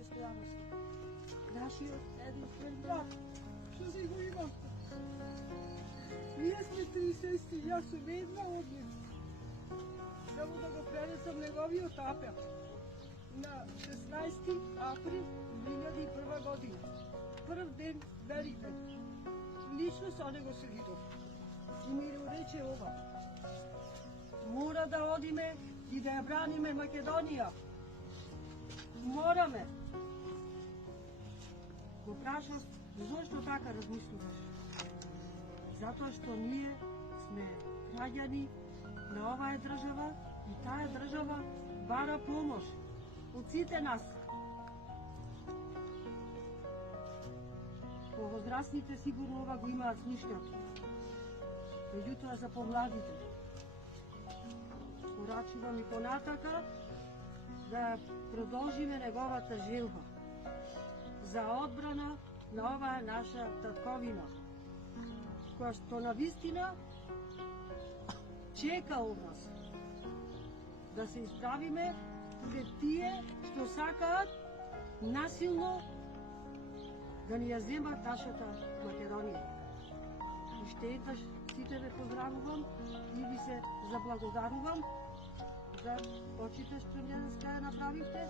Ивче Стојановски. Нашиот единствен брат, што си го имам. Ние сме 3 сестри, јас сум една од нив. Само да го пренесам неговиот апел. На 16 април 2001 година. Прв ден Великден. Лично со него се видов. И ми рече ова. Мора да одиме и да ја браниме Македонија. Мораме. Го прашав, зошто така размислуваш? Затоа што ние сме граѓани на оваа држава и таа држава бара помош од сите нас. Повозрастните сигурно ова го имаат смишњато. Меѓутоа за помладите порачувам и понатака да продолжиме неговата желба за одбрана на оваа наша татковина, која што навистина чека од нас да се исправиме пред тие што сакаат насилно да ни ја земат нашата Македонија. Уште еднаш сите ве поздравувам и ви се заблагодарувам за очите што ја направивте